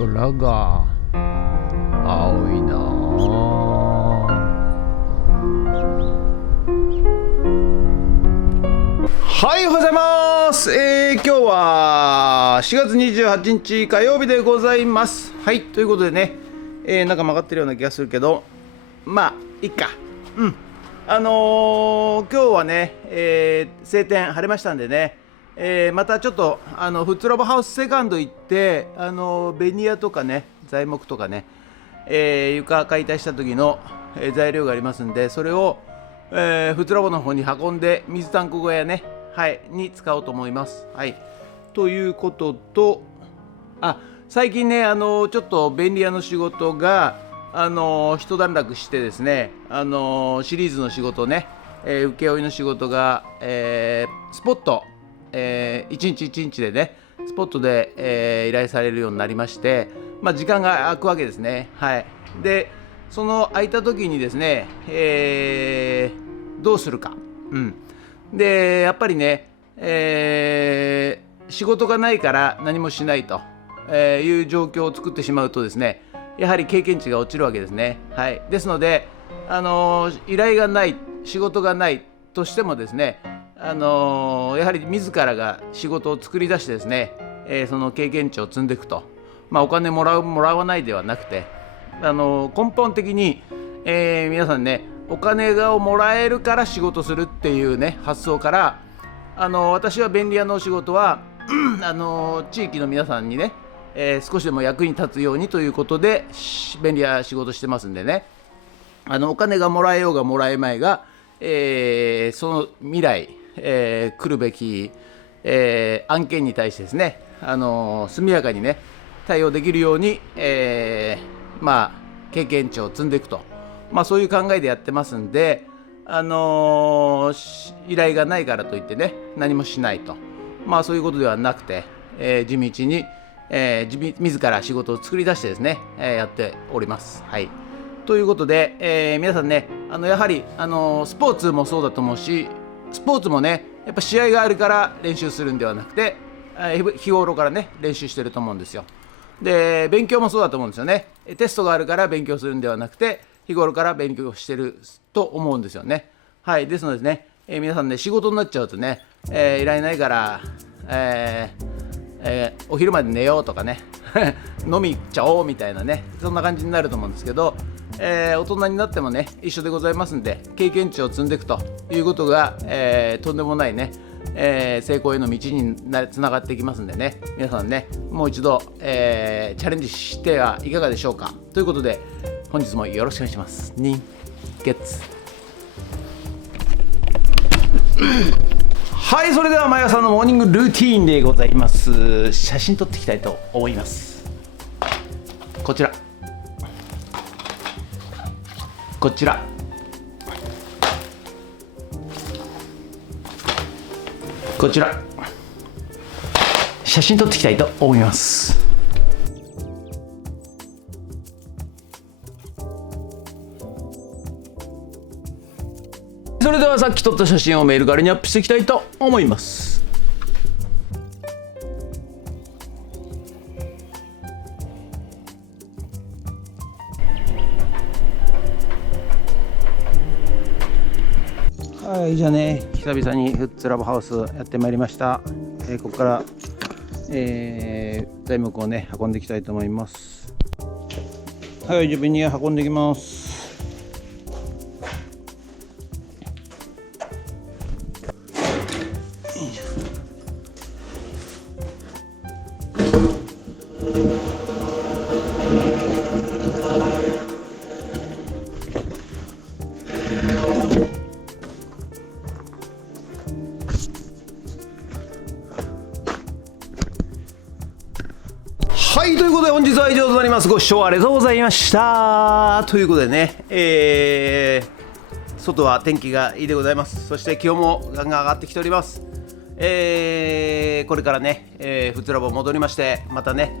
空が青いなはい、おはようございます。今日は4月28日火曜日でございます。はい、ということでね、なんか曲がってるような気がするけど、まあいっか。今日はね、晴天晴れましたんでね、またちょっとフッツラボハウスセカンド行って、ベニヤとかね、材木とかね、床解体した時の、材料がありますんで、それを、フッツラボの方に運んで水タンク小屋ね、はい、に使おうと思います。はい、ということと、最近ね、ちょっと便利屋の仕事が一段落してですね、シリーズの仕事ね、請負の仕事が、スポット、一日一日でねスポットで、依頼されるようになりまして、時間が空くわけですね。はい、でその空いた時にですね、どうするか、でやっぱりね、仕事がないから何もしないと、いう状況を作ってしまうとですね、やはり経験値が落ちるわけですね。はい、ですので、依頼がない、仕事がないとしてもですね、やはり自らが仕事を作り出してですね、その経験値を積んでいくと、お金もらわないではなくて、根本的に、皆さんね、お金をもらえるから仕事するっていうね発想から、私は便利屋のお仕事は地域の皆さんにね、少しでも役に立つようにということで便利屋仕事してますんでね、お金がもらえようがもらえまいが、その未来、来るべき、案件に対してですね、速やかにね対応できるように、経験値を積んでいくと、そういう考えでやってますんで、依頼がないからといってね何もしないと、そういうことではなくて、地道に、自ら仕事を作り出してですね、やっております。はい、ということで、皆さんね、やはりスポーツもそうだと思うし、スポーツもねやっぱ試合があるから練習するんではなくて、日頃からね練習してると思うんですよ。で勉強もそうだと思うんですよね。テストがあるから勉強するんではなくて、日頃から勉強してると思うんですよね。はい、ですのでね、皆さんね仕事になっちゃうとね、依頼ないから、お昼まで寝ようとかね飲み行っちゃおうみたいなね、そんな感じになると思うんですけど、大人になってもね一緒でございますんで、経験値を積んでいくということが、とんでもないね、成功への道につながっていきますんでね、皆さんねもう一度、チャレンジしてはいかがでしょうか。ということで本日もよろしくお願いします。にゲッツはい、それでは毎朝のモーニングルーティーンでございます。写真撮っていきたいと思います。こちらこちらこちら、写真撮っていきたいと思います。それではさっき撮った写真をメール代わりにアップしていきたいと思います。はい、じゃあね、久々にフッツラボハウスやってまいりました。ここから、材木をね運んでいきたいと思います。はい、自分に運んでいきます。はい、ということで本日は以上となります。ご視聴ありがとうございました。ということでね、外は天気がいいでございます。そして気温もガンガン上がってきております。これからね、フッツラボ戻りまして、またね、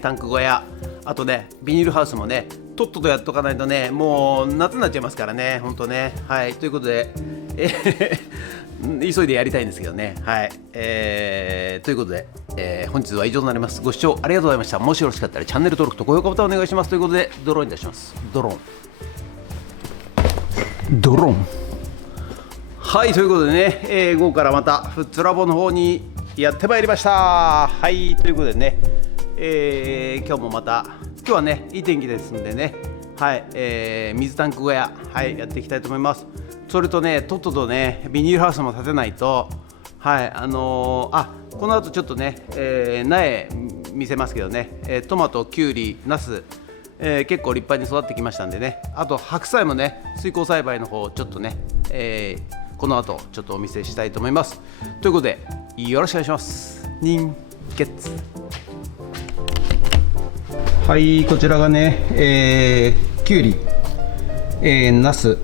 タンク小屋、あとねビニールハウスもねとっととやっとかないとね、もう夏になっちゃいますからね、ほんとね。はい、ということで、急いでやりたいんですけどね。はい。ということで、本日は以上となります。ご視聴ありがとうございました。もしよろしかったらチャンネル登録と高評価ボタンお願いします。ということで、ドローンいたします。ドローン。はい、ということでね、午後からまたフッツラボの方にやってまいりました。はい、ということでね、今日もまた、今日はね、いい天気ですんでね、はい、水タンク小屋、はい、やっていきたいと思います。それとね、とっととね、ビニールハウスも建てないと、はい、この後ちょっとね、苗見せますけどね、トマト、キュウリ、ナス、結構立派に育ってきましたんでね、あと白菜もね、水耕栽培の方ちょっとね、この後ちょっとお見せしたいと思います。ということで、よろしくお願いします。人月。はい、こちらがね、キュウリ、ナス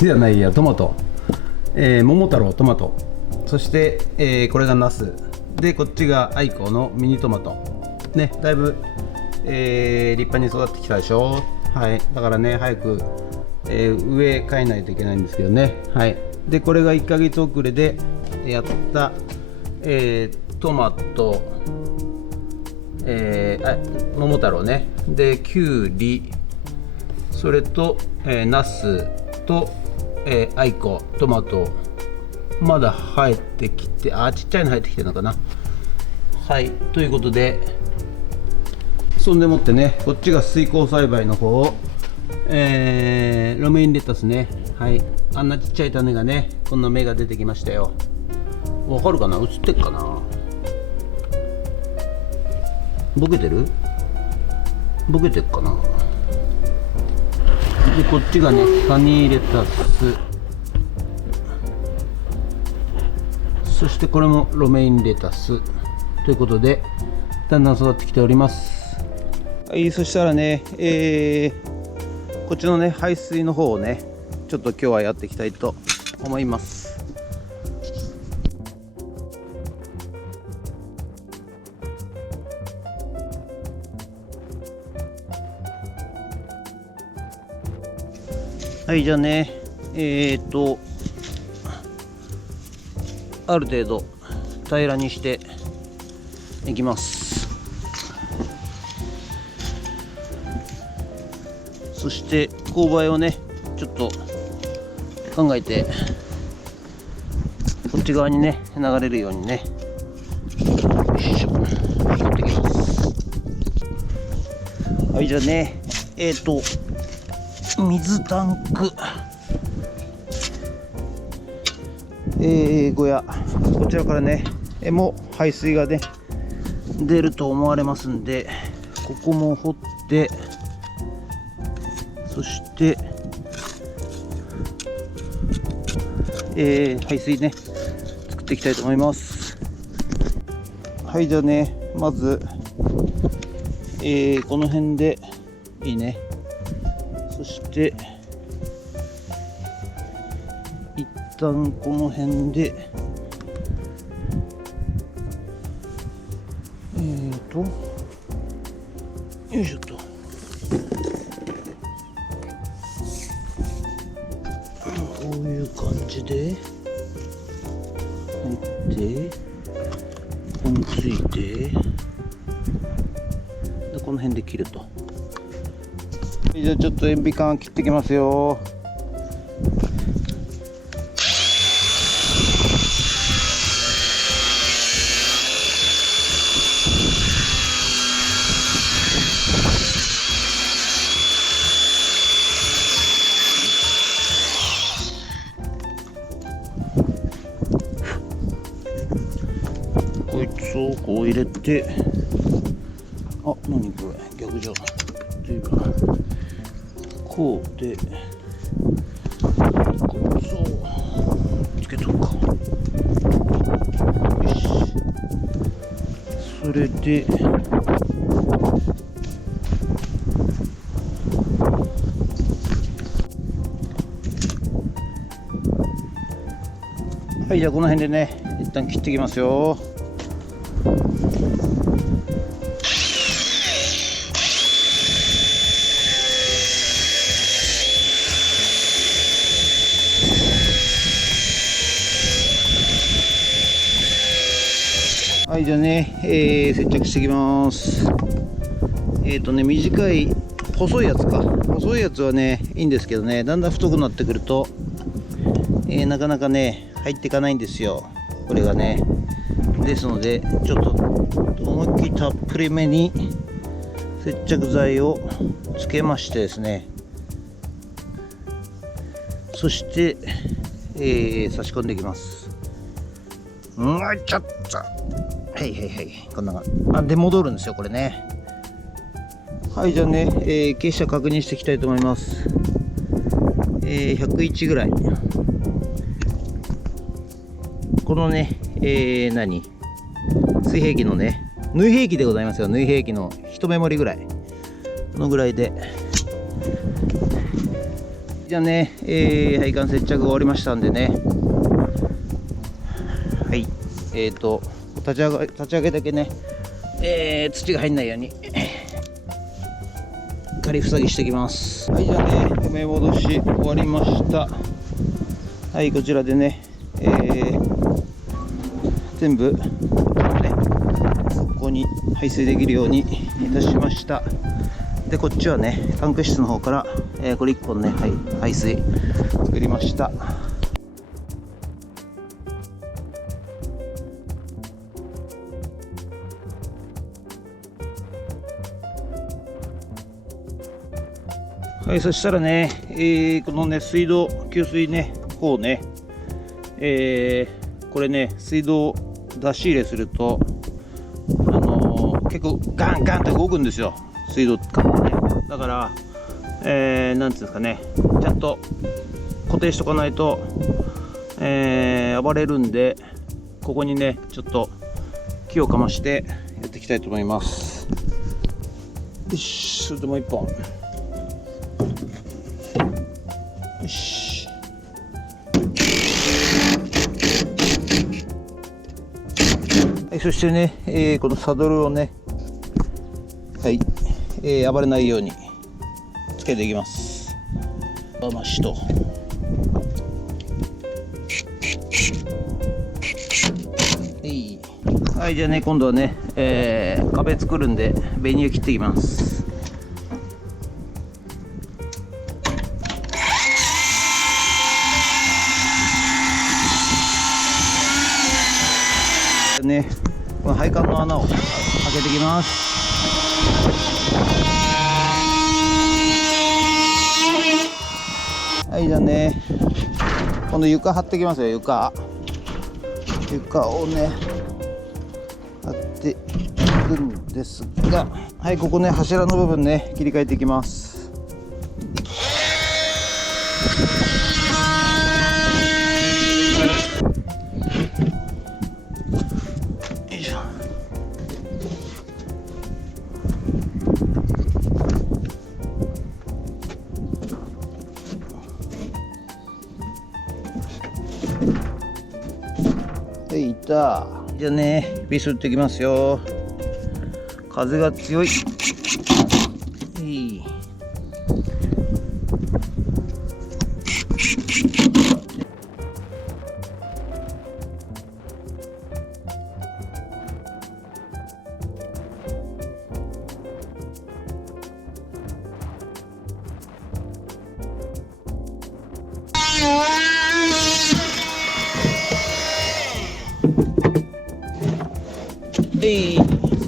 じゃないや、トマト、桃太郎トマト、そして、これがナスで、こっちがアイコのミニトマトね、だいぶ、立派に育ってきたでしょ。はい、だからね、早く、上変えないといけないんですけどね。はい、でこれが1ヶ月遅れでやった、トマト、桃太郎ね、でキュウリ、それと、ナスと、アイコトマト、まだ生えてきて、ちっちゃいの生えてきてるのかな。はい、ということで、そんでもってね、こっちが水耕栽培の方、ロメインレタスね。はい、あんなちっちゃい種がね、こんな芽が出てきましたよ。わかるかな、映ってっかな。ボケてる？ボケてっかな。でこっちがね、サニーレタス、そしてこれもロメインレタスということで、だんだん育ってきております。はい、そしたらね、こっちのね、排水の方をね、ちょっと今日はやっていきたいと思います。はい、じゃあね、ある程度平らにしていきます。そして勾配をね、ちょっと考えて、こっち側にね、流れるようにね、よいしょ、やっていきます。はい、じゃあね、水タンク、小屋、こちらからね、もう排水がね、出ると思われますんで、ここも掘って、そして、排水ね、作っていきたいと思います。はい、じゃあね、まず、この辺でいいね。そして一旦この辺でよいしょっと、こういう感じで入ってここについて、でこの辺で切ると。じゃあちょっと塩ビ管切ってきますよ。こいつをこう入れて、何これ、逆じゃんっていうか、こうでこいつをつけとくか。よし、それではい、じゃあこの辺でね、一旦切ってきますよ。はい、じゃあね、接着していきます。短い細いやつか、細いやつはねいいんですけどね、だんだん太くなってくると、なかなかね入っていかないんですよ、これがね。ですのでちょっと思いっきりたっぷりめに接着剤をつけましてですね、そして、差し込んでいきます。ちょっとはいはいはい、こんな感じで戻るんですよこれね。はい、じゃあね、傾斜確認していきたいと思います。101ぐらい。このね、水平器のね、縫い平器でございますよ。縫い平器の一目盛りぐらい、このぐらいで。じゃあね、配管接着終わりましたんでね、はい、立ち上げだけね、土が入んないように仮塞ぎしていきます。はい、じゃあね、埋め戻し終わりました。はい、こちらでね、全部、ね、ここに排水できるようにいたしました。で、こっちはね、タンク室の方から、これ1本ね、はい、排水作りました。はい、そしたらね、このね、水道、給水ね、方ね、これね、水道出し入れすると、結構ガンガンって動くんですよ、水道管ってね。だから、なんていうんですかね、ちゃんと固定しとかないと、暴れるんで、ここにね、ちょっと木をかましてやっていきたいと思います。よし、それでもう一本。よし。はい、そしてね、このサドルをね、はい、暴れないようにつけていきます。ましと。はい、じゃあね、今度はね、壁作るんでベニヤ切っていきます。ね、この配管の穴を開けていきます。はい、じゃあね、今度床張っていきますよ。床をね貼っていくんですが、はい、ここね、柱の部分ね切り替えていきます。よいしょ。はい、いったじゃあね、ビスっていきますよ。風が強い。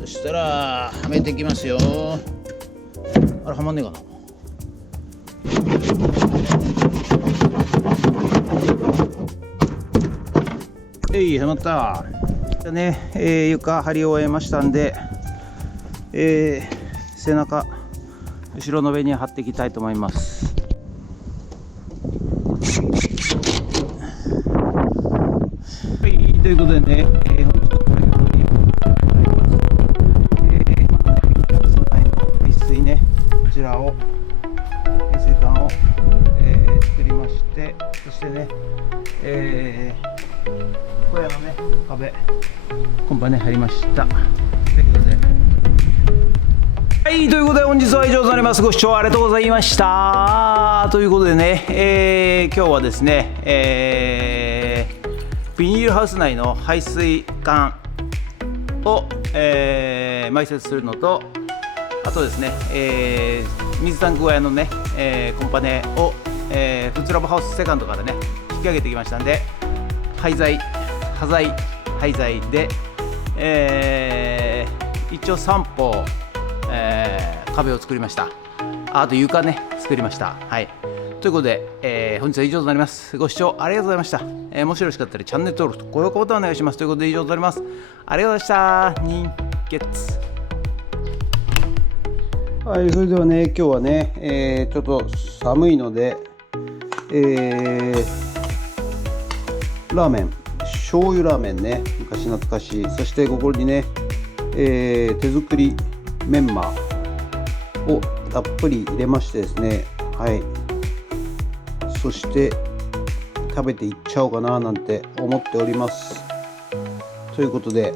そしたらはめていきますよ。あれはまんねえかな。はまった。じゃあね、床張り終えましたんで、背中後ろの上に貼っていきたいと思います。はい、ということでね、こちらを排水管を、作りまして、そしてね、小屋のね壁コンパね入りました。ということで、はい、ということで本日は以上となります。ご視聴ありがとうございました。ということでね、今日はですね、ビニールハウス内の排水管を、埋設するのと、あとですね、水タンク小屋のね、コンパネを、フッツラブハウスセカンドからね引き上げてきましたんで、端材で、一応3歩、壁を作りました。あと床ね作りました。はい、ということで、本日は以上となります。ご視聴ありがとうございました。もしよろしかったらチャンネル登録と高評価ボタンお願いします。ということで以上となります。ありがとうございました。人月。はい、それではね、今日はね、ちょっと寒いので、ラーメン、醤油ラーメンね、昔懐かしい。そしてここにね、手作りメンマをたっぷり入れましてですね、はい、そして食べていっちゃおうかななんて思っております。ということで、